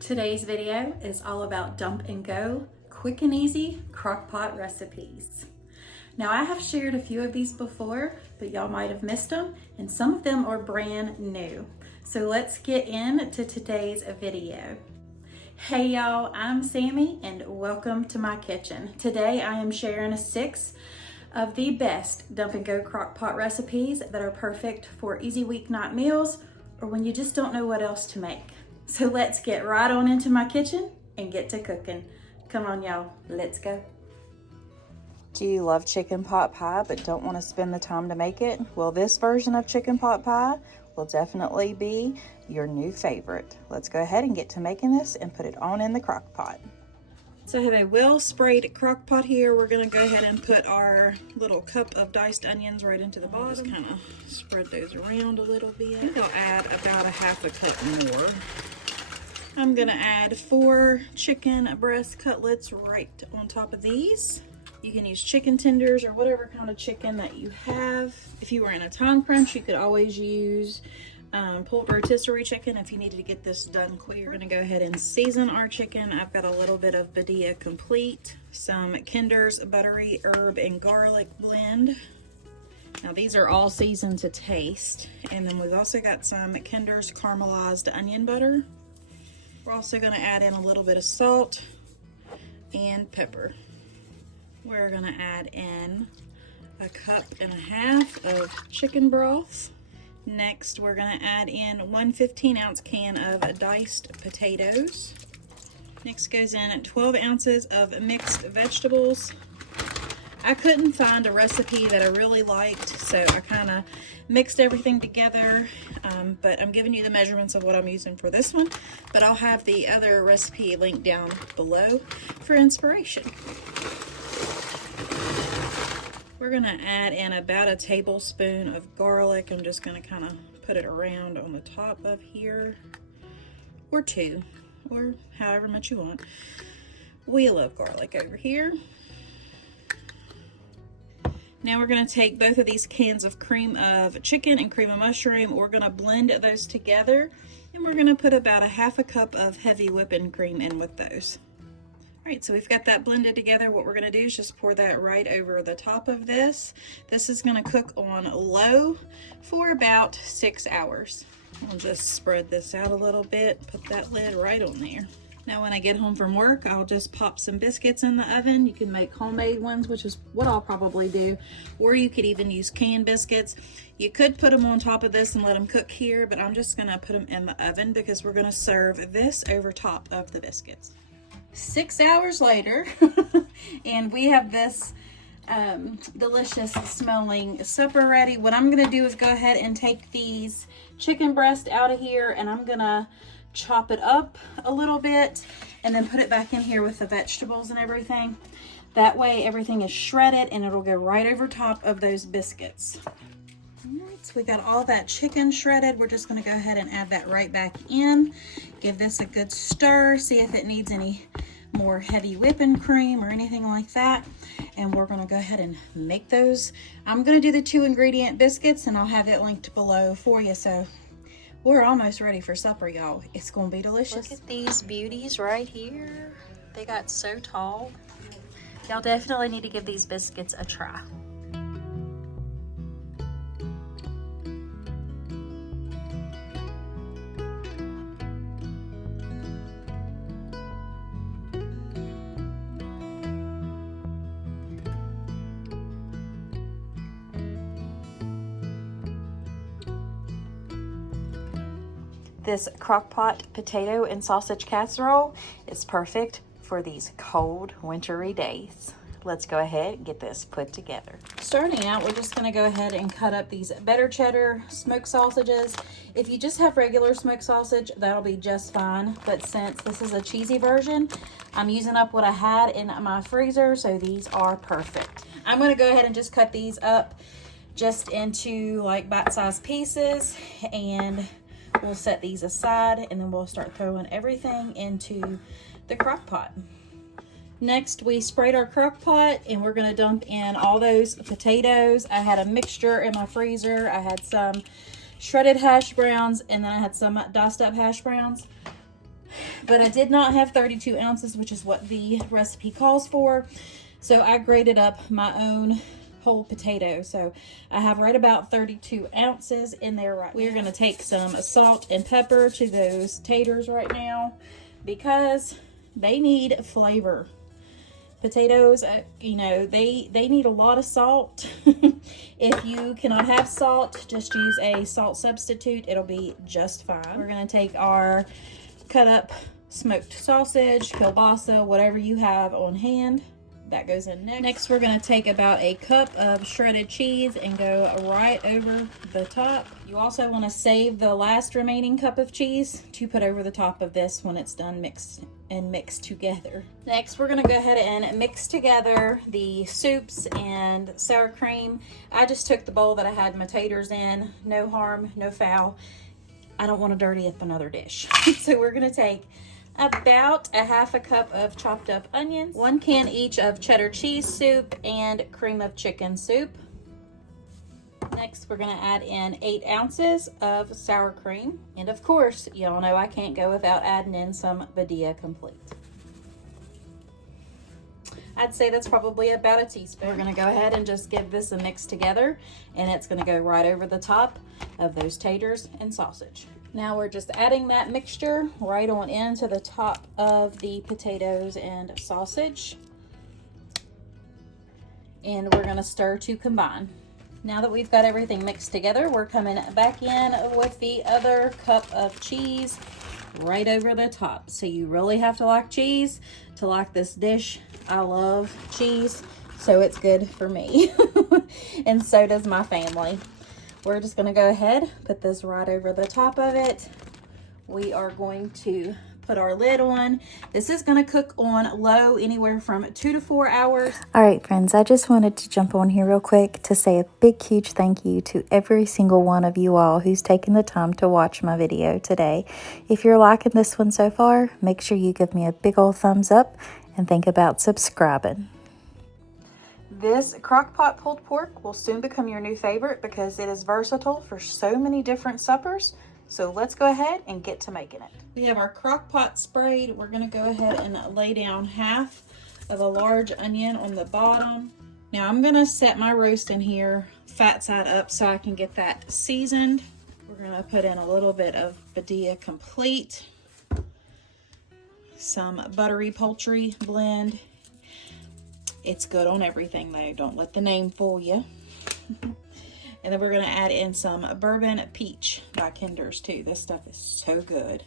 Today's video is all about dump and go, quick and easy crockpot recipes. Now I have shared a few of these before, but y'all might have missed them, and some of them are brand new. So let's get into today's video. Hey y'all, I'm Sammy and welcome to my kitchen. Today I am sharing 6 of the best dump and go crockpot recipes that are perfect for easy weeknight meals or when you just don't know what else to make. So let's get right on into my kitchen and get to cooking. Come on y'all, let's go. Do you love chicken pot pie but don't want to spend the time to make it? Well, this version of chicken pot pie will definitely be your new favorite. Let's go ahead and get to making this and put it on in the crock pot. So I have a well-sprayed crock pot here. We're gonna go ahead and put our little cup of diced onions right into the bottom. Just kind of spread those around a little bit. I think I'll add about a half a cup more. I'm gonna add 4 chicken breast cutlets right on top of these. You can use chicken tenders or whatever kind of chicken that you have. If you were in a time crunch, you could always use pulled rotisserie chicken if you needed to get this done quick. We're gonna go ahead and season our chicken. I've got a little bit of Badia Complete, some Kinder's Buttery Herb and Garlic Blend. Now these are all seasoned to taste. And then we've also got some Kinder's Caramelized Onion Butter. We're also gonna add in a little bit of salt and pepper. We're gonna add in a cup and a half of chicken broth. Next, we're gonna add in 1 15-ounce can of diced potatoes. Next goes in 12 ounces of mixed vegetables. I couldn't find a recipe that I really liked, so I kind of mixed everything together, but I'm giving you the measurements of what I'm using for this one, but I'll have the other recipe linked down below for inspiration. We're gonna add in about a tablespoon of garlic. I'm just gonna kind of put it around on the top of here, or 2, or however much you want. We love garlic over here. Now we're gonna take both of these cans of cream of chicken and cream of mushroom. We're gonna blend those together, and we're gonna put about a half a cup of heavy whipping cream in with those. All right, so we've got that blended together. What we're gonna do is just pour that right over the top of this. This is gonna cook on low for about 6 hours. I'll just spread this out a little bit, put that lid right on there. Now when I get home from work, I'll just pop some biscuits in the oven. You can make homemade ones, which is what I'll probably do, or you could even use canned biscuits. You could put them on top of this and let them cook here, but I'm just gonna put them in the oven because we're gonna serve this over top of the biscuits. 6 hours later, and we have this delicious smelling supper ready. What I'm gonna do is go ahead and take these chicken breasts out of here, and I'm gonna chop it up a little bit and then put it back in here with the vegetables and everything. That way everything is shredded and it'll go right over top of those biscuits. All right, so we got all that chicken shredded. We're just gonna go ahead and add that right back in. Give this a good stir, see if it needs any more heavy whipping cream or anything like that. And we're gonna go ahead and make those. I'm gonna do the 2 ingredient biscuits and I'll have it linked below for you. So we're almost ready for supper, y'all. It's gonna be delicious. Look at these beauties right here. They got so tall. Y'all definitely need to give these biscuits a try. This crockpot potato and sausage casserole is perfect for these cold, wintry days. Let's go ahead and get this put together. Starting out, we're just gonna go ahead and cut up these better cheddar smoked sausages. If you just have regular smoked sausage, that'll be just fine. But since this is a cheesy version, I'm using up what I had in my freezer, so these are perfect. I'm gonna go ahead and just cut these up just into like bite-sized pieces, and we'll set these aside, and then we'll start throwing everything into the crock pot. Next, we sprayed our crock pot, and we're gonna dump in all those potatoes. I had a mixture in my freezer. I had some shredded hash browns, and then I had some diced up hash browns. but I did not have 32 ounces, which is what the recipe calls for. So I grated up my own whole potato. So I have right about 32 ounces in there right now. We're going to take some salt and pepper to those taters right now because they need flavor. Potatoes, you know, they need a lot of salt. If you cannot have salt, just use a salt substitute. It'll be just fine. We're going to take our cut up smoked sausage, kielbasa, whatever you have on hand. That goes in next. Next, we're going to take about a cup of shredded cheese and go right over the top. You also want to save the last remaining cup of cheese to put over the top of this when it's done mixed together. Next, we're going to go ahead and mix together the soups and sour cream. I just took the bowl that I had my taters in. No harm, no foul. I don't want to dirty up another dish. So we're going to take about a half a cup of chopped up onions, 1 can each of cheddar cheese soup and cream of chicken soup. Next, we're going to add in 8 ounces of sour cream. And of course, y'all know I can't go without adding in some Badia Complete. I'd say that's probably about a teaspoon. We're going to go ahead and just give this a mix together, and it's going to go right over the top of those taters and sausage. Now we're just adding that mixture right on into the top of the potatoes and sausage. And we're going to stir to combine. Now that we've got everything mixed together, we're coming back in with the other cup of cheese right over the top. So you really have to like cheese to like this dish. I love cheese, so it's good for me. And so does my family. We're just going to go ahead, put this right over the top of it. We are going to put our lid on. This is going to cook on low anywhere from 2 to 4 hours. All right, friends, I just wanted to jump on here real quick to say a big, huge thank you to every single one of you all who's taken the time to watch my video today. If you're liking this one so far, make sure you give me a big old thumbs up and think about subscribing. This Crockpot pulled pork will soon become your new favorite because it is versatile for so many different suppers. So let's go ahead and get to making it. We have our Crockpot sprayed. We're going to go ahead and lay down half of a large onion on the bottom. Now I'm going to set my roast in here fat side up so I can get that seasoned. We're going to put in a little bit of Badia Complete, some buttery poultry blend. It's good on everything though. Don't let the name fool you. And then we're going to add in some bourbon peach by Kinder's too. This stuff is so good.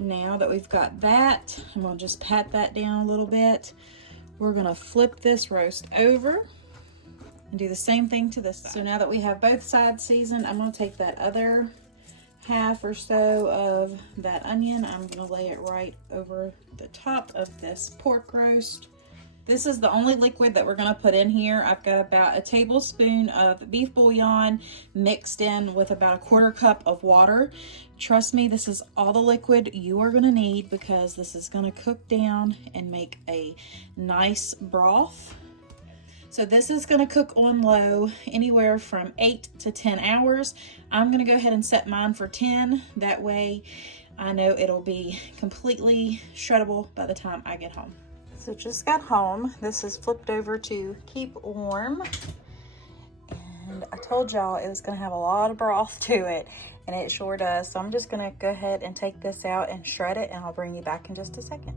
Now that we've got that, I'm going to just pat that down a little bit. We're going to flip this roast over and do the same thing to this side. So now that we have both sides seasoned, I'm going to take that other half or so of that onion. I'm going to lay it right over the top of this pork roast. This is the only liquid that we're going to put in here. I've got about a tablespoon of beef bouillon mixed in with about a 1/4 cup of water. Trust me, this is all the liquid you are going to need because this is going to cook down and make a nice broth. So this is going to cook on low anywhere from 8 to 10 hours. I'm going to go ahead and set mine for 10. That way I know it'll be completely shreddable by the time I get home. So just got home. This is flipped over to keep warm. And I told y'all it was going to have a lot of broth to it, and it sure does. So I'm just going to go ahead and take this out and shred it, and I'll bring you back in just a second.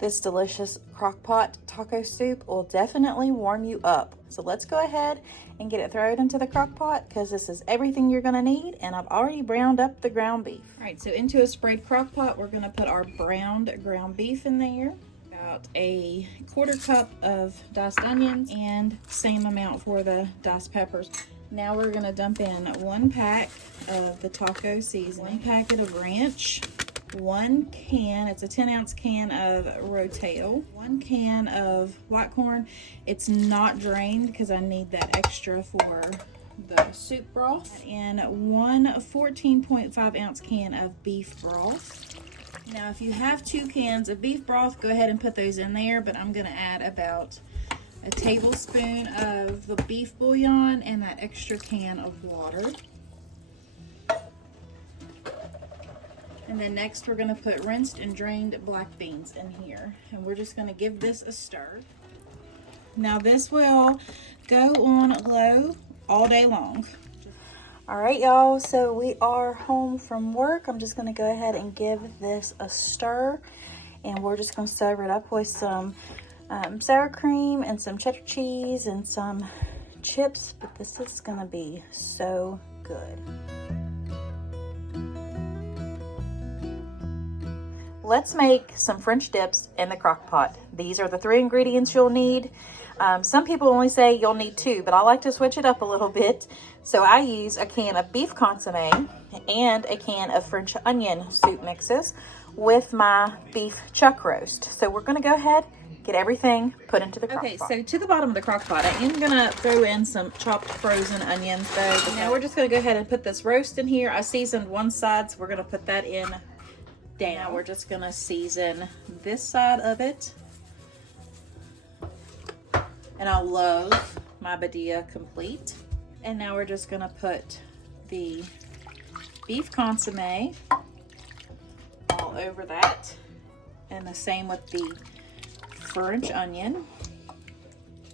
This delicious Crockpot taco soup will definitely warm you up. So let's go ahead and get it thrown into the Crockpot because this is everything you're gonna need, and I've already browned up the ground beef. All right, so into a sprayed Crockpot, we're gonna put our browned ground beef in there. About a 1/4 cup of diced onions and same amount for the diced peppers. Now we're gonna dump in 1 pack of the taco seasoning, 1 packet of ranch, 1 can, it's a 10-ounce can of Rotel, 1 can of white corn. It's not drained because I need that extra for the soup broth in one 14.5 ounce can of beef broth. Now, if you have 2 cans of beef broth, go ahead and put those in there, but I'm gonna add about a tablespoon of the beef bouillon and that extra can of water. And then next we're gonna put rinsed and drained black beans in here. And we're just gonna give this a stir. Now this will go on low all day long. All right, y'all, so we are home from work. I'm just gonna go ahead and give this a stir, and we're just gonna serve it up with some sour cream and some cheddar cheese and some chips, but this is gonna be so good. Let's make some French dips in the crock pot. These are the 3 ingredients you'll need. Some people only say you'll need 2, but I like to switch it up a little bit. So I use a can of beef consomme and a can of French onion soup mixes with my beef chuck roast. So we're gonna go ahead, get everything put into the crock pot. Okay, so to the bottom of the crock pot, I am gonna throw in some chopped frozen onions though. Now we're just gonna go ahead and put this roast in here. I seasoned one side, so we're gonna put that in down. Now we're just gonna season this side of it. And I love my Badia complete. And now we're just gonna put the beef consomme all over that. And the same with the French onion.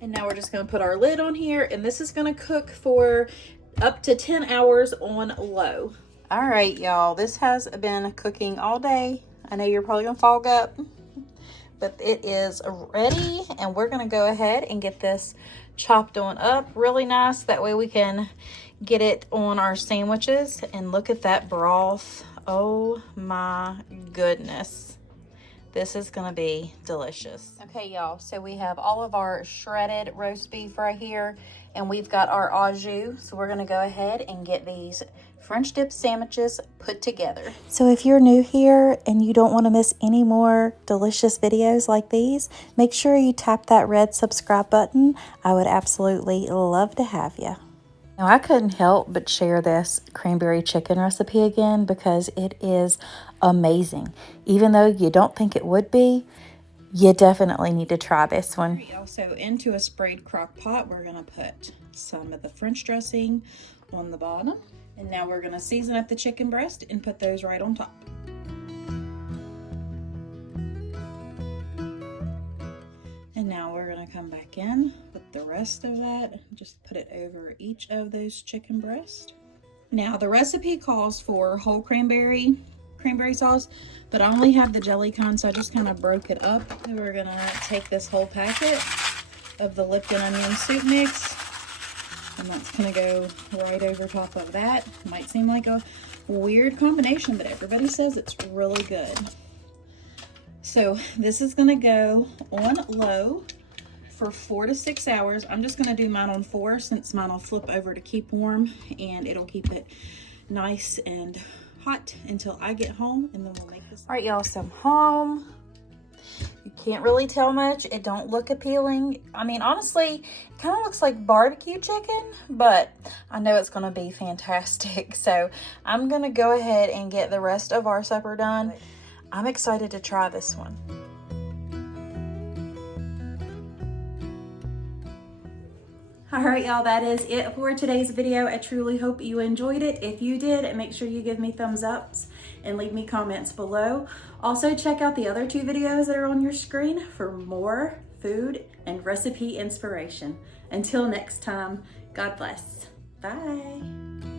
And now we're just gonna put our lid on here, and this is gonna cook for up to 10 hours on low. All right, y'all, this has been cooking all day. I know you're probably gonna fog up, but it is ready, and we're gonna go ahead and get this chopped on up really nice. That way we can get it on our sandwiches. And look at that broth. Oh my goodness. This is gonna be delicious. Okay, y'all, so we have all of our shredded roast beef right here, and we've got our au jus. So we're gonna go ahead and get these French dip sandwiches put together. So if you're new here and you don't want to miss any more delicious videos like these, make sure you tap that red subscribe button. I would absolutely love to have you. Now, I couldn't help but share this cranberry chicken recipe again because it is amazing. Even though you don't think it would be, you definitely need to try this one. Also, into a sprayed crock pot, we're gonna put some of the French dressing on the bottom. And now we're gonna season up the chicken breast and put those right on top. And now we're gonna come back in with the rest of that. Just put it over each of those chicken breasts. Now the recipe calls for whole cranberry sauce, but I only have the jelly kind, so I just kind of broke it up. And we're gonna take this whole packet of the Lipton onion soup mix, and that's gonna go right over top of that. Might seem like a weird combination, but everybody says it's really good. So this is gonna go on low for 4 to 6 hours. I'm just gonna do mine on 4 since mine will flip over to keep warm, and it'll keep it nice and hot until I get home, and then we'll make this. All right, y'all, so I'm home. You can't really tell much. It don't look appealing. I mean, honestly, it kind of looks like barbecue chicken, but I know it's going to be fantastic. So I'm going to go ahead and get the rest of our supper done. I'm excited to try this one. All right, y'all, that is it for today's video. I truly hope you enjoyed it. If you did, make sure you give me thumbs ups and leave me comments below. Also, check out the other 2 videos that are on your screen for more food and recipe inspiration. Until next time, God bless. Bye.